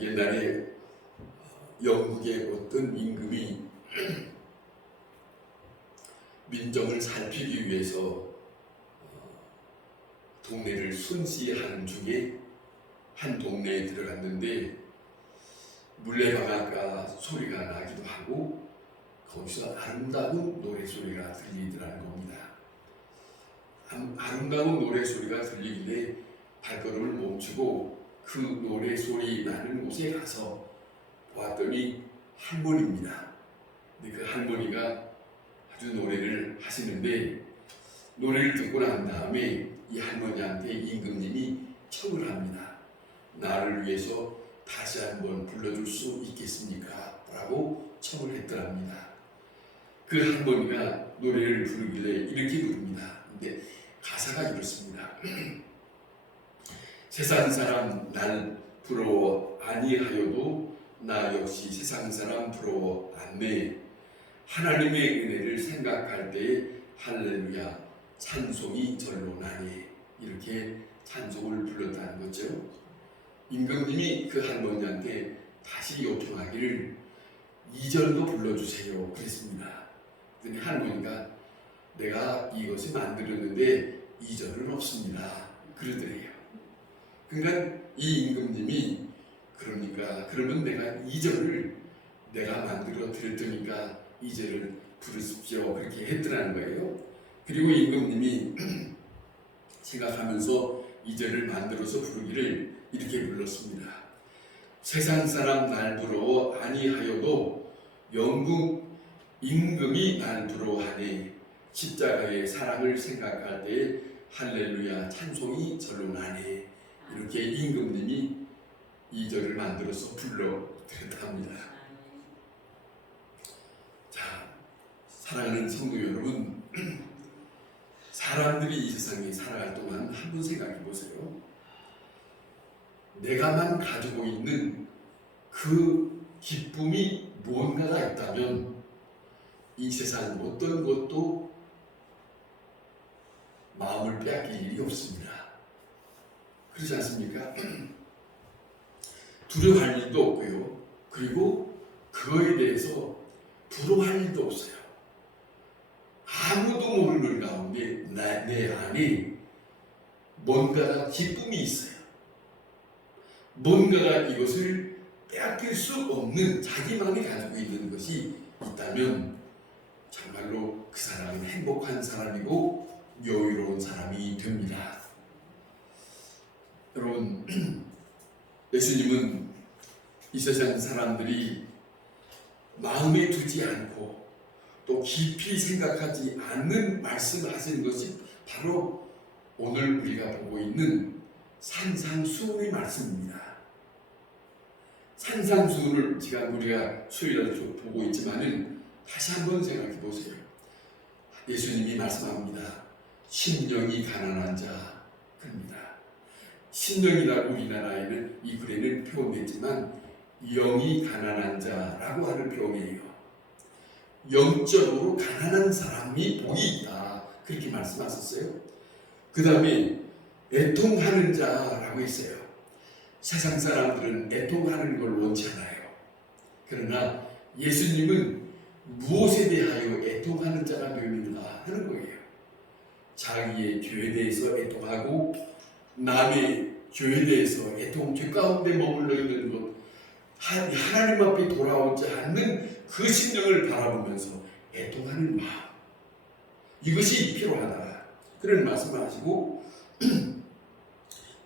옛날에 영국의 어떤 임금이 민정을 살피기 위해서 동네를 순시하는 중에 한 동네에 들어갔는데 물레방아가 소리가 나기도 하고 거기서 아름다운 노래소리가 들리더라는 겁니다. 아름다운 노래소리가 들리길래 발걸음을 멈추고 그 노래소리 나는 곳에 가서 보았더니 할머니입니다. 근데 그 할머니가 아주 노래를 하시는데 노래를 듣고 난 다음에 이 할머니한테 임금님이 청을 합니다. 나를 위해서 다시 한번 불러줄 수 있겠습니까? 라고 청을 했더랍니다. 그 할머니가 노래를 부르길래 이렇게 부릅니다. 근데 가사가 이렇습니다. 세상 사람 날 부러워 아니하여도 나 역시 세상 사람 부러워 않네. 하나님의 은혜를 생각할 때에 할렐루야 찬송이 절로 나네. 이렇게 찬송을 불렀다는 거죠. 임금님이 그 할머니한테 다시 요청하기를 2절도 불러주세요 그랬습니다. 그랬더니 할머니가 내가 이것을 만들었는데 2절은 없습니다 그러더래요. 그러니까 이 임금님이 그러면 내가 2절을 내가 만들어 드릴 테니까 2절을 부르십시오 그렇게 했더라는 거예요. 그리고 임금님이 생각하면서 2절을 만들어서 부르기를 이렇게 불렀습니다. 세상 사람 날 부러워 아니하여도 영국 임금이 날 부러워하네. 십자가의 사랑을 생각할 때 할렐루야 찬송이 절로 나네. 이렇게 임금님이 2절을 만들어서 불러드렸답니다. 자, 사랑하는 성도 여러분, 사람들이 이 세상에 살아갈 동안 한번 생각해 보세요. 내가만 가지고 있는 그 기쁨이 무언가가 있다면 이 세상 어떤 것도 마음을 빼앗길 일이 없습니다. 그렇지 않습니까? 두려워할 일도 없고요. 그리고 그거에 대해서 부러워할 일도 없어요. 아무도 모르는 가운데 내 안에 뭔가가 기쁨이 있어요. 뭔가가 이것을 빼앗길 수 없는 자기만이 가지고 있는 것이 있다면 정말로 그 사람은 행복한 사람이고 여유로운 사람이 됩니다. 여러분, 예수님은 이 세상 사람들이 마음에 두지 않고 또 깊이 생각하지 않는 말씀을 하시는 것이 바로 오늘 우리가 보고 있는 산상수훈의 말씀입니다. 산상수훈을 지금 우리가 수요일에 보고 있지만은 다시 한번 생각해 보세요. 예수님이 말씀합니다. 심령이 가난한 자 그럽니다. 심령이라고 우리나라에는 이 글에는 표현됐지만 영이 가난한 자라고 하는 표현이에요. 영적으로 가난한 사람이 복이 있다 그렇게 말씀하셨어요. 그 다음에 애통하는 자라고 했어요. 세상 사람들은 애통하는 걸 원치 않아요. 그러나 예수님은 무엇에 대하여 애통하는 자가 되는가 하는 거예요. 자기의 죄에 대해서 애통하고 남의 죄에 대해서 애통, 죄 가운데 머물러 있는 것, 하나님 앞에 돌아오지 않는 그 심령을 바라보면서 애통하는 마음, 이것이 필요하다 그런 말씀을 하시고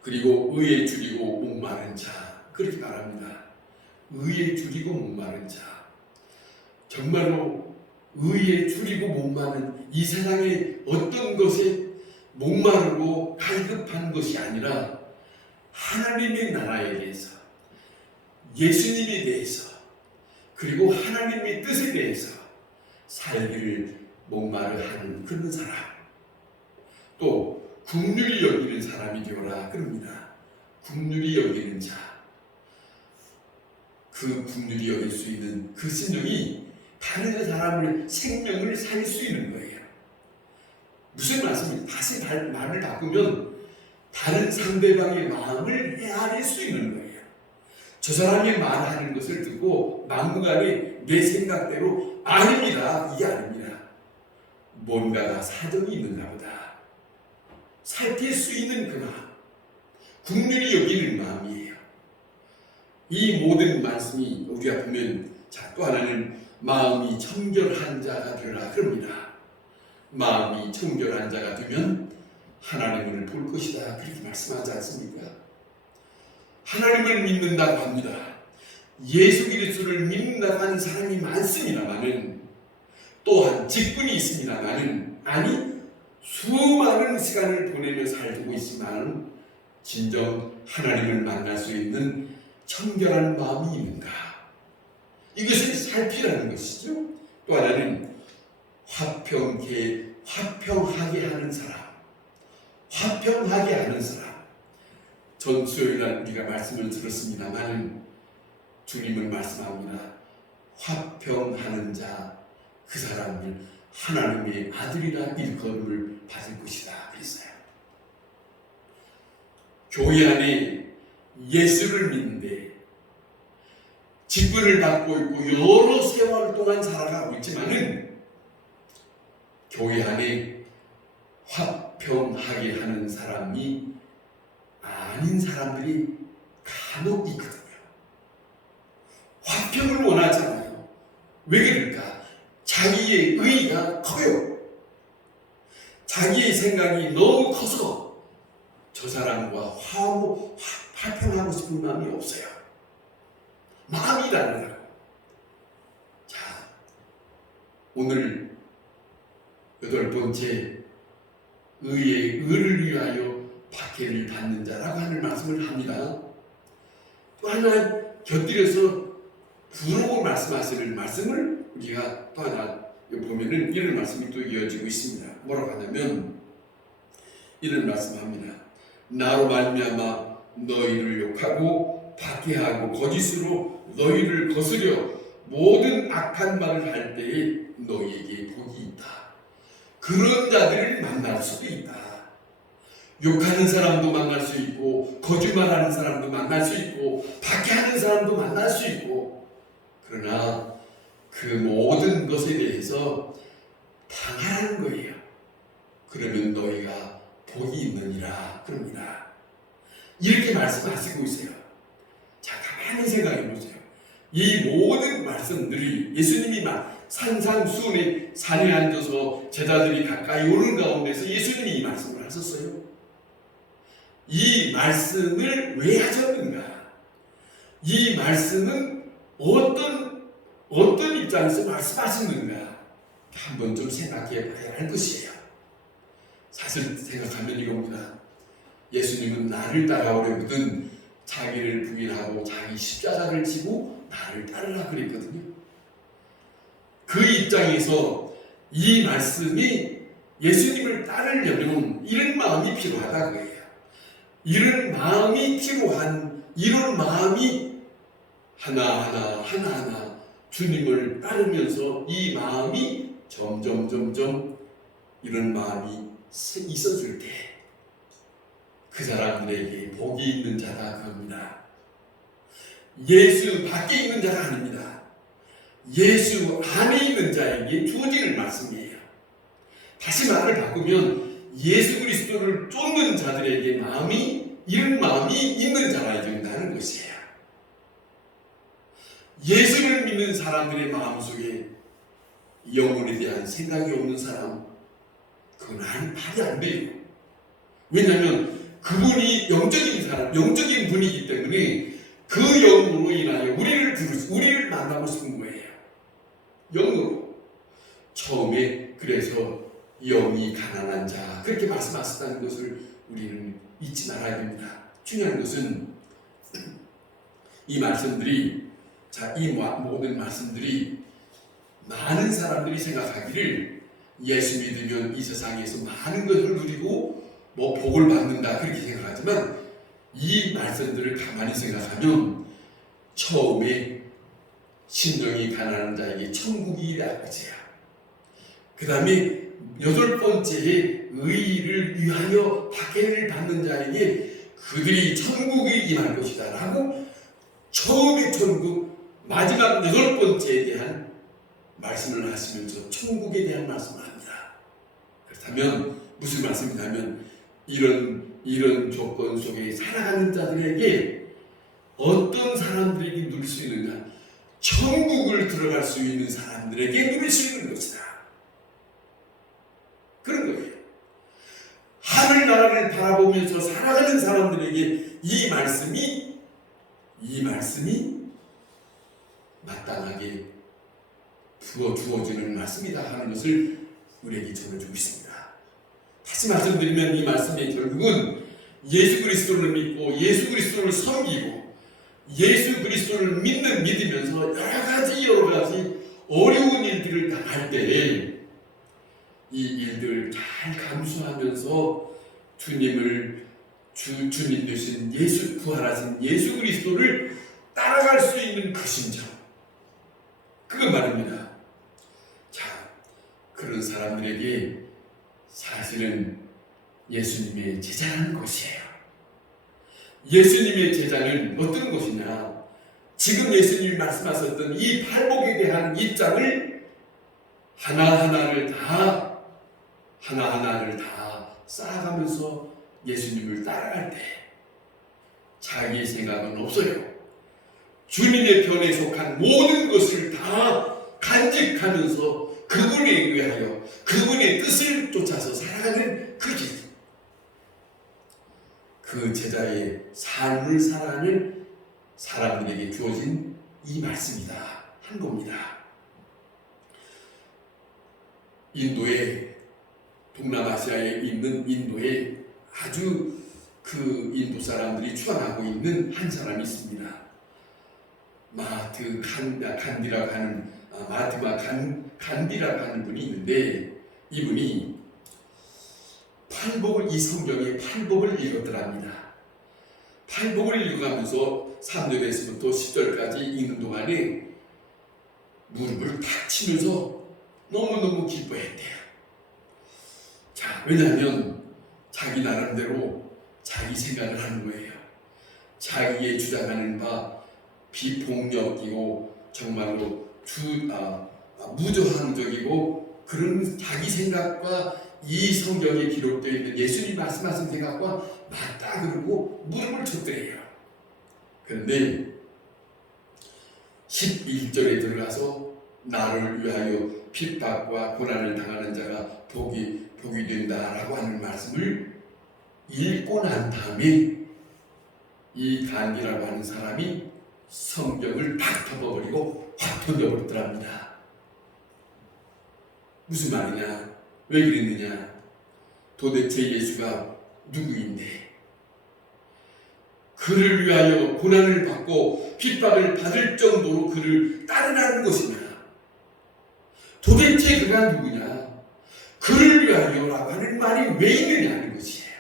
그리고 의에 줄이고 목마른 자 그렇게 말합니다. 의에 줄이고 목마른 자, 정말로 의에 줄이고 목마른 이 세상의 어떤 것에 목마르고 갈급한 것이 아니라 하나님의 나라에 대해서, 예수님에 대해서, 그리고 하나님의 뜻에 대해서 살기를 목마르 하는 그런 사람, 또 긍휼히 여기는 사람이 되어라 그럽니다. 긍휼히 여기는 자, 그 긍휼히 여길 수 있는 그 심령이 다른 사람의 생명을 살릴 수 있는 거예요. 무슨 말씀입니까? 다시 말을 바꾸면 다른 상대방의 마음을 헤아릴 수 있는 거예요. 저 사람이 말하는 것을 듣고 막무가내 내 생각대로 아닙니다. 이게 아닙니다. 뭔가가 사정이 있는가 보다. 살필 수 있는 그 마음, 국률이 여기는 마음이에요. 이 모든 말씀이 우리가 보면 또 하나는 마음이 청결한 자가 되라 그럽니다. 마음이 청결한 자가 되면 하나님을 볼 것이다 그렇게 말씀하지 않습니까? 하나님을 믿는다고 합니다. 예수 그리스도를 믿는다고 하는 사람이 많습니다만은 또한 직분이 있습니다만은 수많은 시간을 보내며 살고 있지만 진정 하나님을 만날 수 있는 청결한 마음이 있는가? 이것을 살피라는 것이죠. 또 하나는 화평하게 하는 사람. 화평하게 하는 사람. 전 수요일날 우리가 말씀을 들었습니다만 주님은 말씀합니다. 화평하는 자, 그 사람을 하나님의 아들이라 일컬음을 받을 것이다 그랬어요. 교회 안에 예수를 믿는데 직분을 받고 있고 여러 세월 동안 살아가고 있지만은 교회 안에 화평하게 하는 사람이 아닌 사람들이 간혹 있거든요. 화평을 원하잖아요. 왜 그럴까? 자기의 의의가 커요. 자기의 생각이 너무 커서 저 사람과 화평하고 싶은 마음이 없어요. 마음이 다르다고. 자, 오늘 8번째 의를 위하여 박해를 받는 자라고 하는 말씀을 합니다. 또 하나 곁들여서 부르고 말씀하시는 말씀을 우리가 또 하나 보면은 이런 말씀이 또 이어지고 있습니다. 뭐라고 하냐면 이런 말씀합니다. 나로 말미암아 너희를 욕하고 박해하고 거짓으로 너희를 거스려 모든 악한 말을 할 때에 너희에게 복이 있다. 그런 자들을 만날 수도 있다. 욕하는 사람도 만날 수 있고 거짓말하는 사람도 만날 수 있고 박해하는 사람도 만날 수 있고 그러나 그 모든 것에 대해서 당하라는 거예요. 그러면 너희가 복이 있느니라 그럽니다. 이렇게 말씀하시고 있어요. 자, 가만히 생각해 보세요. 이 모든 말씀들이 예수님이 산상수훈의 산에 앉아서 제자들이 가까이 오는 가운데서 예수님이 이 말씀을 하셨어요. 이 말씀을 왜 하셨는가? 이 말씀은 어떤 입장에서 말씀하셨는가? 한번 좀 생각해 봐야 할 것이에요. 사실 생각하면 이겁니다. 예수님은 나를 따라오려거든 자기를 부인하고 자기 십자가를 지고 나를 따르라 그랬거든요. 그 입장에서 이 말씀이 예수님을 따르려면 이런 마음이 필요하다 그거예요. 이런 마음이 필요한 이런 마음이 하나하나 주님을 따르면서 이 마음이 점점 이런 마음이 있어질 때 그 사람들에게 복이 있는 자다 그럽니다. 예수 밖에 있는 자가 아닙니다. 예수 안에 있는 자에게 주어지는 말씀이에요. 다시 말을 바꾸면 예수 그리스도를 쫓는 자들에게 이런 마음이 있는 자가 된다는 것이에요. 예수를 믿는 사람들의 마음속에 영혼에 대한 생각이 없는 사람, 그건 말이 안 돼요. 왜냐하면 그분이 영적인 분이기 때문에 그 영으로 인하여 우리를 만나고 싶은 거예요. 영으로. 처음에 그래서 영이 가난한 자 그렇게 말씀하셨다는 것을 우리는 잊지 말아야 됩니다. 중요한 것은 이 말씀들이 이 모든 말씀들이 많은 사람들이 생각하기를 예수 믿으면 이 세상에서 많은 것을 누리고 복을 받는다 그렇게 생각하지만 이 말씀들을 가만히 생각하면 처음에 심령이 가난한 자에게 천국이라고 하지요. 그 다음에 8번째에 의를 위하여 박해를 받는 자에게 그들이 천국에 임할 것이다 라고 처음 천국 마지막 8번째에 대한 말씀을 하시면서 천국에 대한 말씀을 합니다. 그렇다면 무슨 말씀이냐면 이런 조건 속에 살아가는 자들에게 어떤 사람들에게 누릴 수 있느냐? 천국을 들어갈 수 있는 사람들에게 누릴 수 있는 것이다. 그런 거예요. 하늘나라를 바라보면서 살아가는 사람들에게 이 말씀이 마땅하게 주어지는 말씀이다 하는 것을 우리에게 전해주고 있습니다. 다시 말씀드리면 이 말씀의 결국은 예수 그리스도를 믿고 예수 그리스도를 섬기고 예수 그리스도를 믿으면서 여러 가지 어려운 일들을 당할 때에 이 일들을 잘 감수하면서 주님 되신 부활하신 예수 그리스도를 따라갈 수 있는 그 심정, 그건 말입니다. 자, 그런 사람들에게 사실은 예수님의 제자라는 것이에요. 예수님의 제자는 어떤 것이냐? 지금 예수님이 말씀하셨던 이 팔복에 대한 입장을 하나하나를 다 쌓아가면서 예수님을 따라갈 때 자기의 생각은 없어요. 주님의 편에 속한 모든 것을 다 간직하면서 그분에 의하여 그분의 뜻을 쫓아서 살아가는 그 제자의 삶을 살아가는 사람들에게 주어진 이 말씀이다 한 겁니다. 동남아시아에 있는 인도에 아주 그 인도 사람들이 추앙하고 있는 한 사람이 있습니다. 마하트마 간디라고 하는 분이 있는데 이분이 이 성경의 팔복을 읽었더랍니다. 팔복을 읽어가면서 3절에서부터 10절까지 읽는 동안에 무릎을 탁 치면서 너무너무 기뻐했대요. 자, 왜냐하면 자기 나름대로 자기 생각을 하는 거예요. 자기의 주장하는 바 비폭력이고 정말로 무저항적이고 그런 자기 생각과 이 성경에 기록되어 있는 예수님이 말씀하신 생각과 맞다 그러고 무릎을 쳤더래요. 그런데 11절에 들어가서 나를 위하여 핍박과 고난을 당하는 자가 복이 된다라고 하는 말씀을 읽고 난 다음에 이 간디라고 하는 사람이 성경을 탁 덮어버리고 확 던져버렸더랍니다. 무슨 말이냐? 왜 그랬느냐? 도대체 예수가 누구인데 그를 위하여 고난을 받고 핍박을 받을 정도로 그를 따르라는 것이냐? 도대체 그가 누구냐? 그를 위하여라고 하는 말이 왜 있느냐 하는 것이에요.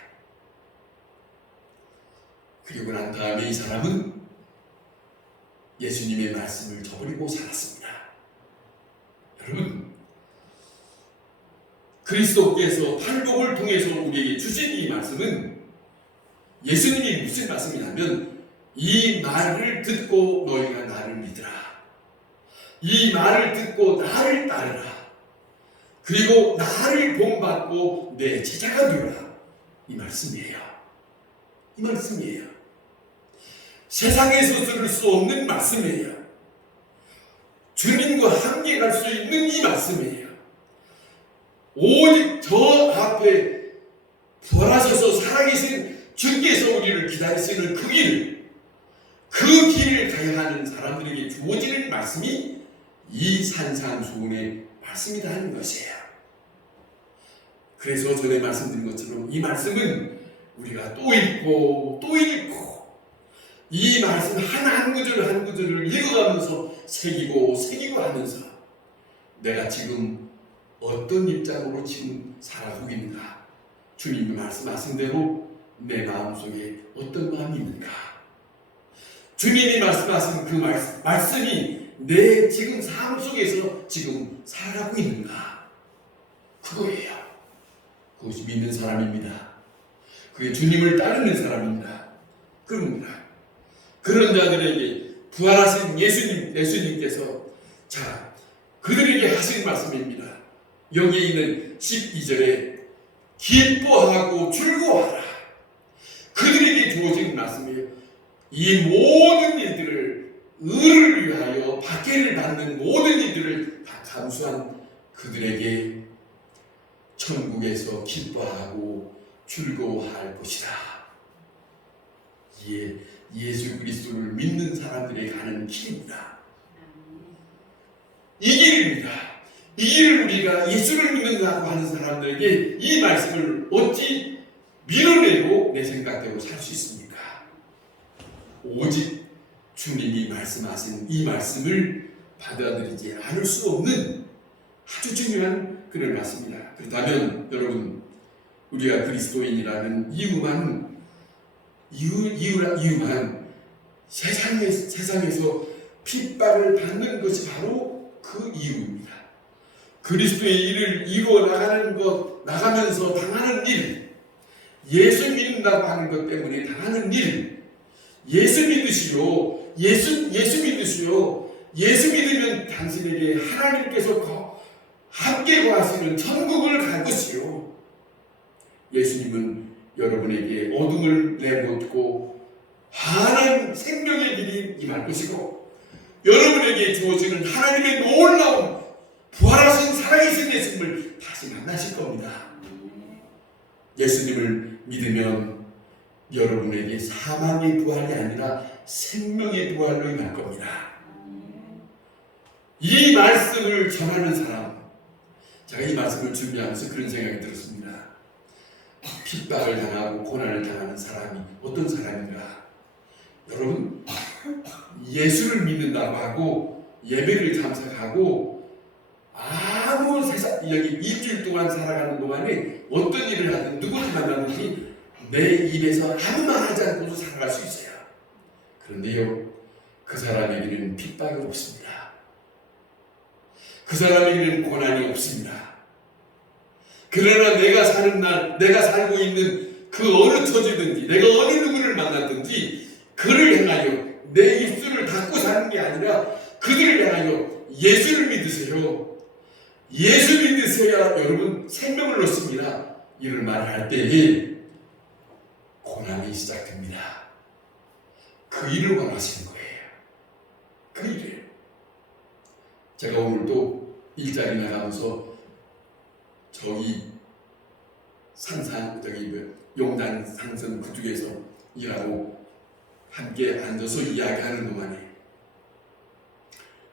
그리고 난 다음에 이 사람은 예수님의 말씀을 저버리고 살았습니다. 여러분, 그리스도께서 팔복을 통해서 우리에게 주신 이 말씀은 예수님이 무슨 말씀이냐면 이 말을 듣고 너희가 나를 믿으라. 이 말을 듣고 나를 따르라. 그리고 나를 본받고 내 제자가 되라. 이 말씀이에요. 이 말씀이에요. 세상에서 들을 수 없는 말씀이에요. 주님과 함께 갈 수 있는 이 말씀이에요. 오직 저 앞에 부활하셔서 살아계신 주께서 우리를 기다리시는 그 길을 가야 하는 사람들에게 주어지는 말씀이 이 산상수훈의 말씀이다 하는 것이에요. 그래서 전에 말씀드린 것처럼 이 말씀은 우리가 또 읽고 이 말씀 한 구절을 읽어가면서 새기고 하면서 내가 지금 어떤 입장으로 지금 살아가고 있는가? 주님이 말씀하신 대로 내 마음속에 어떤 마음이 있는가? 주님이 말씀하신 그 말씀이 내 지금 삶 속에서 지금 살아가고 있는가? 그거예요. 그것이 믿는 사람입니다. 그게 주님을 따르는 사람입니다. 그런 자들에게 부활하신 예수님께서 자, 그들에게 하신 말씀입니다. 여기에 있는 12절에 기뻐하고 즐거워하라. 그들에게 주어진 말씀이에요. 이 모든 일들을 의를 위하여 박해를 받는 모든 일들을 다 감수한 그들에게 천국에서 기뻐하고 즐거워할 것이다. 이게 예수 그리스도를 믿는 사람들에게 가는 길입니다. 이 길입니다. 이 길을 우리가 예수를 믿는다고 하는 사람들에게 이 말씀을 어찌 밀어내고 내 생각대로 살 수 있습니까? 오직 주님이 말씀하신 이 말씀을 받아들이지 않을 수 없는 아주 중요한 그런 말씀입니다. 그렇다면 여러분, 우리가 그리스도인이라는 이유만 세상에서 핍박을 받는 것이 바로 그 이유입니다. 그리스도의 일을 이루어 나가면서 당하는 일, 예수 믿는다고 하는 것 때문에 당하는 일, 예수 믿으시오. 예수 믿으면 당신에게 하나님께서 함께 거하시는 천국을 갈 것이요. 예수님은 여러분에게 어둠을 내모고 환한 생명의 길이 임할 것이고, 여러분에게 주어지는 하나님의 놀라운 부활하신 살아계신 예수님을 다시 만나실 겁니다. 예수님을 믿으면 여러분에게 사망의 부활이 아니라 생명의 부활로 임할 겁니다. 이 말씀을 전하는 사람, 제가 이 말씀을 준비하면서 그런 생각이 들었습니다. 핍박을 당하고 고난을 당하는 사람이 어떤 사람인가? 여러분, 예수를 믿는다고 하고 예배를 참석하고 아무 세상 여기 일주일 동안 살아가는 동안에 어떤 일을 하든 누구를 만나든지 내 입에서 아무 말 하지 않고도 살아갈 수 있어요. 그런데요, 그 사람에게는 핍박이 없습니다. 그 사람에게는 고난이 없습니다. 그러나 내가 사는 날, 내가 살고 있는 그 어느 처지든지, 내가 어느 누구를 만났든지 그를 향하여 내 입술을 닫고 사는 게 아니라 그들을 향하여 예수를 믿으세요. 예수 믿으셔야 여러분 생명을 얻습니다. 이를 말할 때에 고난이 시작됩니다. 그 일을 원하시는 거예요. 그 일을. 제가 오늘도 일자리 나가면서 저기 용산 상선 그쪽에서 일하고 함께 앉아서 이야기하는 동안에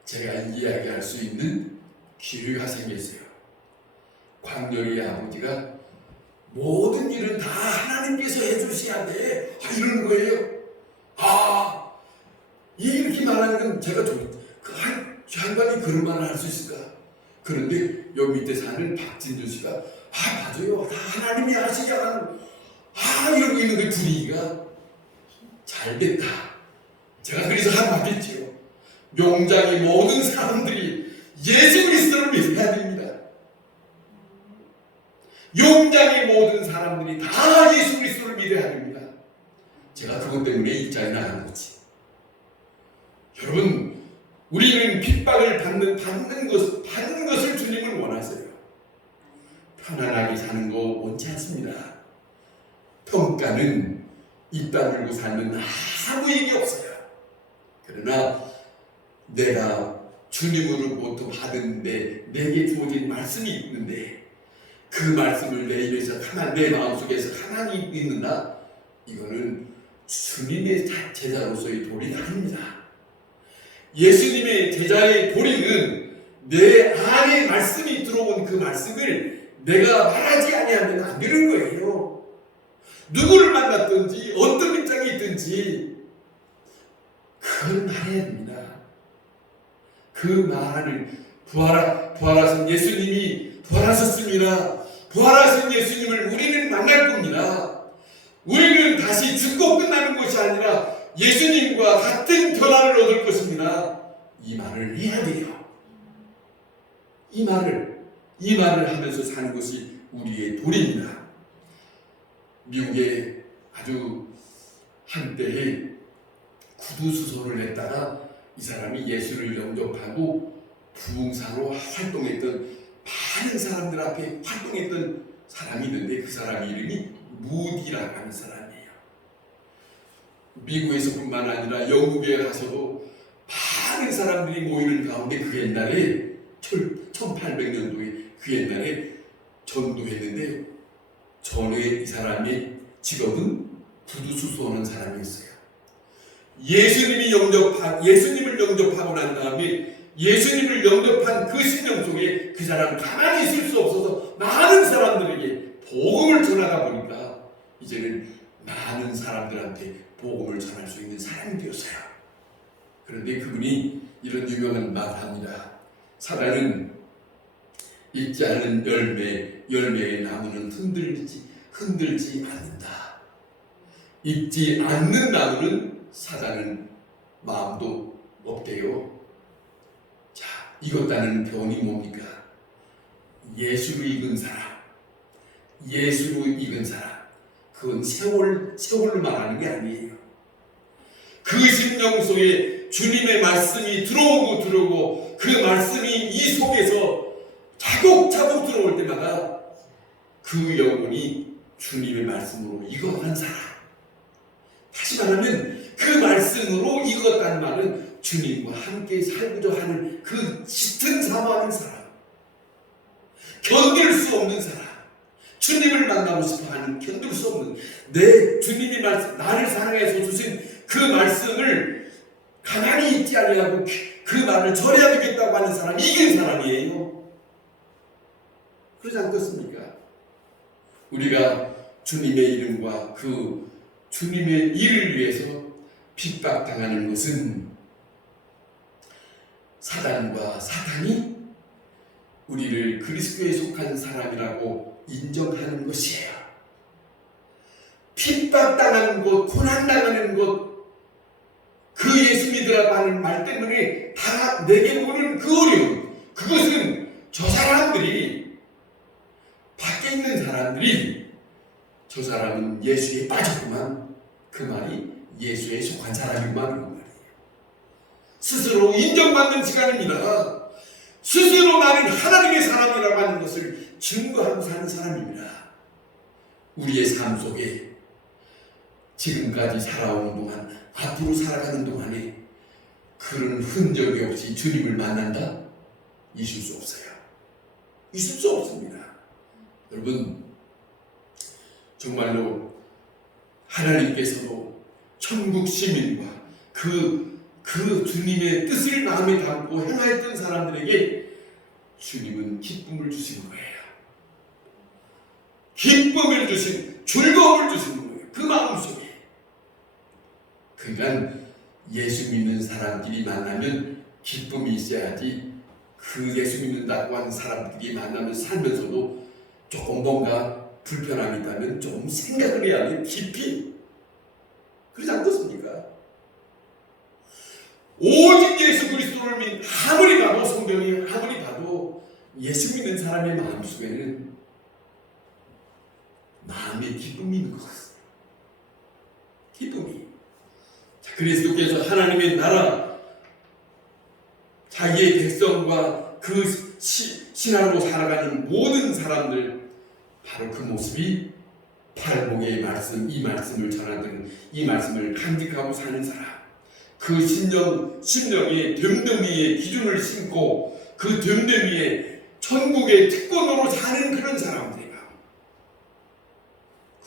제가 이야기할 수 있는 기회가 생겼어요. 광렬이의 아버지가 모든 일은 다 하나님께서 해주셔야 돼. 이러는 거예요. 이렇게 말하는 건 제가 저 양반이 그런 말을 할 수 있을까? 그런데 여기 밑에 사는 박진주 씨가 맞아요. 다 하나님이 하시야 하는 이러고 있는 그 분위기가 잘 됐다. 제가 그래서 한 말이지요. 용장의 모든 사람들이 예수 그리스도를 믿어야 됩니다. 용장의 모든 사람들이 다 예수 그리스도를 믿어야 됩니다. 제가 그것 때문에 입장에 나간 거지. 여러분, 우리는 핍박을 받는 것을 주님은 원하세요. 편안하게 사는 거 원치 않습니다. 평가는 입 다물고 살면 아무 얘기 없어요. 그러나 내가 주님으로부터 받은데 내게 주어진 말씀이 있는데 그 말씀을 내 입에서 내 마음속에서 가만히 있는다? 이거는 주님의 제자로서의 도리가 아닙니다. 예수님의 제자의 도리는 내 안에 말씀이 들어온 그 말씀을 내가 말하지 아니하면 안 되는 거예요. 누구를 만났든지 어떤 입장이 있든지 그걸 말해야 됩니다. 그 말을 부활하신 예수님이 부활하셨습니다. 부활하신 예수님을 우리는 만날 겁니다. 우리는 다시 죽고 끝나는 것이 아니라 예수님과 같은 변화를 얻을 것입니다. 이 말을 해야 돼요. 이 말을 하면서 사는 것이 우리의 도리입니다. 미국에 아주 한때에 구두수소를 냈다가 이 사람이 예수를 영접하고 부흥사로 활동했던 많은 사람들 앞에 활동했던 사람이 있는데 그 사람 이름이 무디라고 하는 사람이에요. 미국에서뿐만 아니라 영국에 가서도 많은 사람들이 모이는 가운데 그 옛날에 1800년도에 그 옛날에 전도했는데 전에 이 사람의 직업은 구두수수하는 사람이었어요. 예수님을 영접하고 난 다음에 예수님을 영접한 그 심령 속에 그 사람 가만히 있을 수 없어서 많은 사람들에게 복음을 전하다 보니까 이제는 많은 사람들한테 복음을 전할 수 있는 사람이 되었어요. 그런데 그분이 이런 유명한 말을 합니다. 사단은 익지 않은 열매의 나무는 흔들지 않는다. 익지 않는 나무는 사단은 마음도 없대요. 자, 익었다는 표현이 뭡니까? 예수로 익은 사람. 그건 세월로 말하는 게 아니에요. 그 심령 속에 주님의 말씀이 들어오고 그 말씀이 이 속에서 차곡차곡 들어올 때마다 그 영혼이 주님의 말씀으로 익어간 사람. 다시 말하면 그 말씀으로 익었다는 말은 주님과 함께 살고자 하는 그 짙은 사모하는 사람, 견딜 수 없는 사람, 주님을 만나고 싶어하는 견딜 수 없는 내 주님이 나를 사랑해서 주신 그 말씀을 가만히 있지 아니하고 그 말을 전해야 되겠다고 하는 사람, 이긴 사람이에요. 그러지 않겠습니까? 우리가 주님의 이름과 그 주님의 일을 위해서 핍박당하는 것은 사단이 우리를 그리스도에 속한 사람이라고 인정하는 것이에요. 핍박당하는 것, 고난당하는 것, 그 예수 믿으라고 하는 말 때문에 다 내게 오는 그 어려움, 그것은 저 사람들이, 밖에 있는 사람들이 저 사람은 예수에 빠졌구만, 그 말이 예수에 속한 사람이구만, 그 말이에요. 스스로 인정받는 시간입니다. 스스로 나는 하나님의 사람이라고 하는 것을 증거하고 사는 사람입니다. 우리의 삶 속에 지금까지 살아오는 동안, 앞으로 살아가는 동안에 그런 흔적이 없이 주님을 만난다? 있을 수 없어요. 있을 수 없습니다. 여러분, 정말로 하나님께서도 천국 시민과 그 주님의 뜻을 마음에 담고 행하였던 사람들에게 주님은 기쁨을 주신 거예요. 기쁨을 주신, 즐거움을 주신 거예요. 그 마음속에. 그러니까 예수 믿는 사람끼리 만나면 기쁨이 있어야지, 그 예수 믿는다고 하는 사람끼리 만나면 살면서도 조금 뭔가 불편함이 있다면 좀 생각을 해야 돼, 깊이. 그러지 않겠습니까? 오직 예수 그리스도를 믿는, 아무리 봐도 성경이 아무리 봐도 예수 믿는 사람의 마음속에는 마음의 기쁨이 있는 것 같습니다. 기쁨이. 자, 그리스도께서 하나님의 나라, 자기의 백성과 그 신앙으로 살아가는 모든 사람들, 바로 그 모습이 팔복의 말씀, 이 말씀을 전하는, 이 말씀을 간직하고 사는 사람, 그 심령의 됨됨이의 기준을 심고 그 됨됨이의 천국의 특권으로 사는 그런 사람들이에요.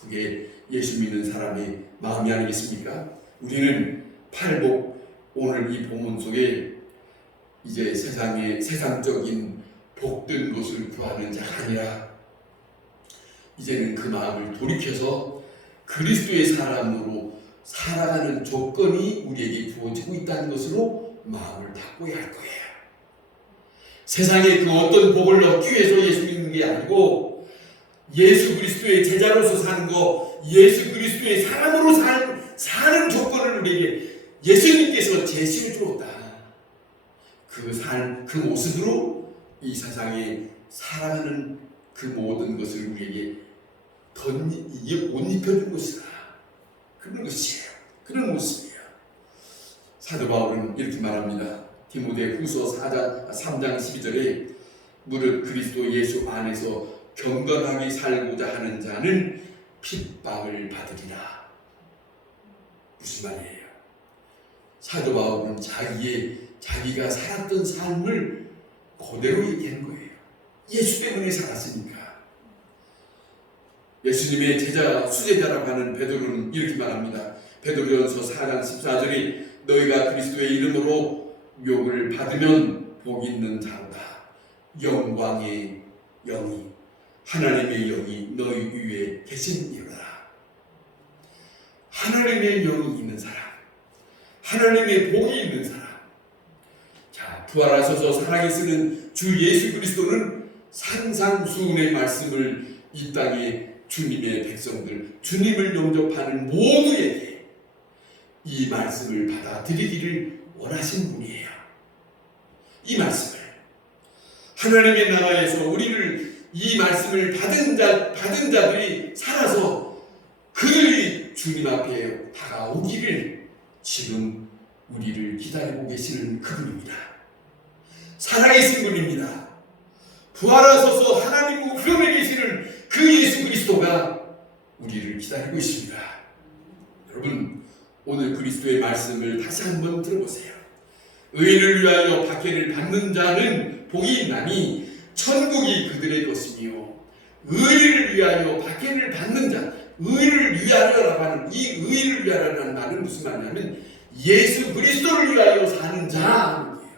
그게 예수 믿는 사람의 마음이 아니겠습니까? 우리는 팔복, 오늘 이 본문 속에 이제 세상적인 복된 것을 구하는 자가 아니라 이제는 그 마음을 돌이켜서 그리스도의 사람으로 살아가는 조건이 우리에게 부어지고 있다는 것으로 마음을 바꿔야 할 거예요. 세상에 그 어떤 복을 얻기 위해서 예수 믿는 게 아니고 예수 그리스도의 제자로서 사는 거, 예수 그리스도의 사람으로 사는 조건을 우리에게 예수님께서 제시해 주었다. 그 모습으로 이 세상에 살아가는 그 모든 것을 우리에게 옷 입혀준 것이다. 그런 것이에요. 그런 모습이에요. 사도 바울은 이렇게 말합니다. 디모데 후서 3장 12절에 무릇 그리스도 예수 안에서 경건하게 살고자 하는 자는 핍박을 받으리라. 무슨 말이에요? 사도 바울은 자기가 살았던 삶을 그대로 얘기한 거예요. 예수 때문에 살았으니까. 예수님의 제자, 수제자라고 하는 베드로는 이렇게 말합니다. 베드로전서 4장 14절에 너희가 그리스도의 이름으로 욕을 받으면 복 있는 자로다. 영광의 영이, 하나님의 영이 너희 위에 계시니라. 하나님의 영이 있는 사람, 하나님의 복이 있는 사람. 자, 부활하셔서 살아계시는 주 예수 그리스도는 산상수훈의 말씀을 이 땅에 주님의 백성들, 주님을 영접하는 모두에게 이 말씀을 받아들이기를 원하신 분이에요. 이 말씀을 하나님의 나라에서 우리를 이 말씀을 받은 자들이 살아서 그들이 주님 앞에 다가오기를 지금 우리를 기다리고 계시는 그분입니다. 살아계신 분입니다. 부활하셔서 하나님 우편에 계시는 그 예수 그리스도가 우리를 기다리고 있습니다. 여러분, 오늘 그리스도의 말씀을 다시 한번 들어보세요. 의를 위하여 박해를 받는 자는 복이 있나니 천국이 그들의 것이며, 의를 위하여 박해를 받는 자, 의를 위하여라고 하는 이 의를 위하여라는 말은 무슨 말이냐면 예수 그리스도를 위하여 사는 자는 거예요.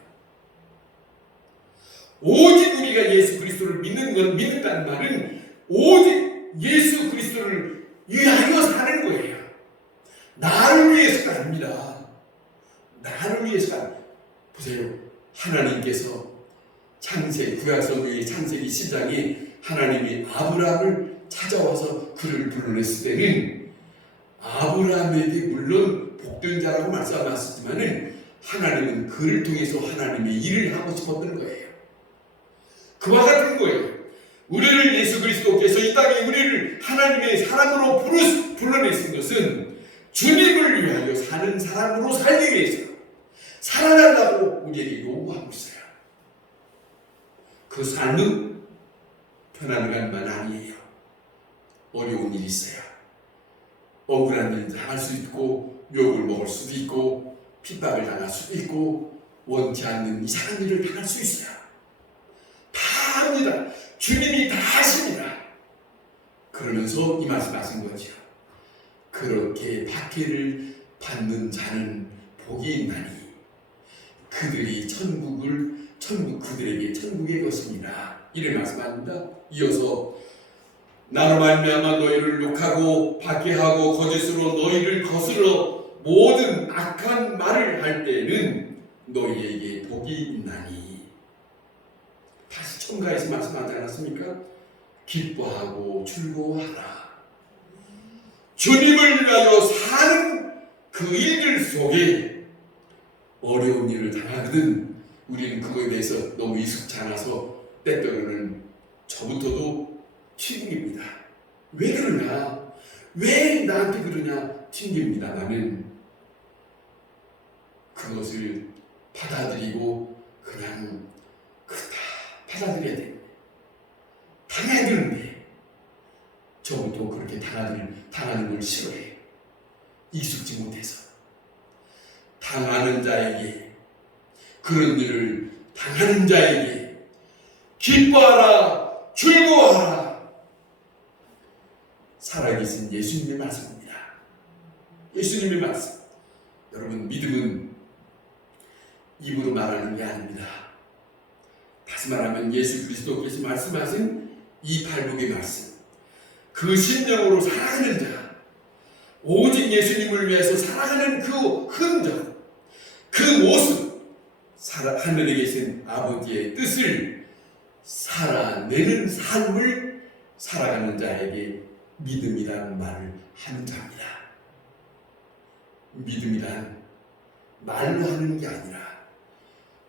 오직 우리가 예수 그리스도를 믿는다는 말은 오직 예수 그리스도를 위하여 사는 거예요. 나를 위해서가 아닙니다. 나를 위해서가 아닙니다. 보세요. 하나님께서 구약성경의 창세기 10장에 하나님이 아브라함을 찾아와서 그를 불러냈을 때는 아브라함에게 물론 복된 자라고 말씀하셨지만은 하나님은 그를 통해서 하나님의 일을 하고 싶었던 거예요. 그와 같은 거예요. 우리를 예수 그리스도께서 이 땅에 우리를 하나님의 사람으로 불러내신 것은 주님을 위하여 사는 사람으로 살기 위해서 살아나려고 우리에게 요구하고 있어요. 그 삶은 편안한 건 아니에요. 어려운 일이 있어요. 억울한 일을 당할 수 있고, 욕을 먹을 수도 있고, 핍박을 당할 수도 있고, 원치 않는 이상한 일을 당할 수 있어요. 다 합니다. 주님이 다 하십니다. 그러면서 이 말씀하신 거죠. 그렇게 박해를 받는 자는 복이 있나니 그들이 그들에게 천국의 것입니다. 이를 말씀합니다. 이어서 나로 말미암아 너희를 욕하고 박해하고 거짓으로 너희를 거스러 모든 악한 말을 할 때에는 너희에게 복이 있나니. 다시 첨가해서 말씀하지 않았습니까? 기뻐하고 즐거워하라. 주님을 위하여 사는 그 일들 속에 어려운 일을 당하거든 우리는 그거에 대해서 너무 익숙치 않아서 때때로는 저부터도 튕깁니다. 왜 그러냐? 왜 나한테 그러냐? 튕깁니다. 나는 그것을 받아들이고 그냥 받아들여야 돼. 당해야 되는데 저부터 그렇게 당하는 걸 싫어해요. 익숙지 못해서. 당하는 자에게, 그런 일을 당하는 자에게 기뻐하라, 즐거워하라. 살아계신 예수님의 말씀입니다. 예수님의 말씀. 여러분, 믿음은 입으로 말하는 게 아닙니다. 다시 말하면 예수 그리스도께서 말씀하신 이 팔복의 말씀, 그 심령으로 살아가는 자, 오직 예수님을 위해서 살아가는 그 흔적, 그 모습, 하늘에 계신 아버지의 뜻을 살아내는 삶을 살아가는 자에게 믿음이라는 말을 하는 자입니다. 믿음이란 말로 하는 게 아니라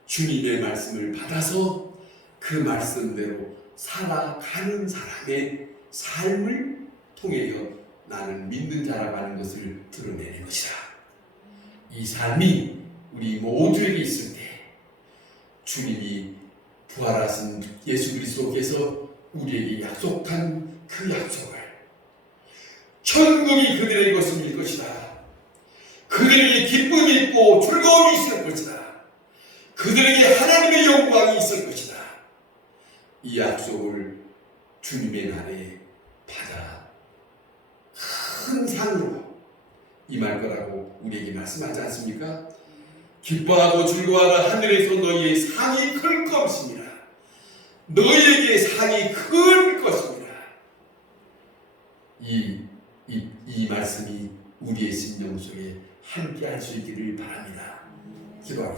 주님의 말씀을 받아서 그 말씀대로 살아가는 사람의 삶을 통하여 나는 믿는 자라고 하는 것을 드러내는 것이다. 이 삶이 우리 모두에게 있을 때 주님이 부활하신 예수 그리스도께서 우리에게 약속한 그 약속을 천국이 그들의 것일 것이다. 그들에게 기쁨이 있고 즐거움이 있을 것이다. 그들에게 하나님의 영광이 있을 것이다. 이 약속을 주님의 날에 받아 큰 상으로 임할 거라고 우리에게 말씀하지 않습니까? 기뻐하고 즐거워하라. 하늘에서 너희의 상이 클 것입니다. 너희에게 상이 클 것입니다. 이 말씀이 우리의 심령 속에 함께 할 수 있기를 바랍니다. 기도하겠습니다.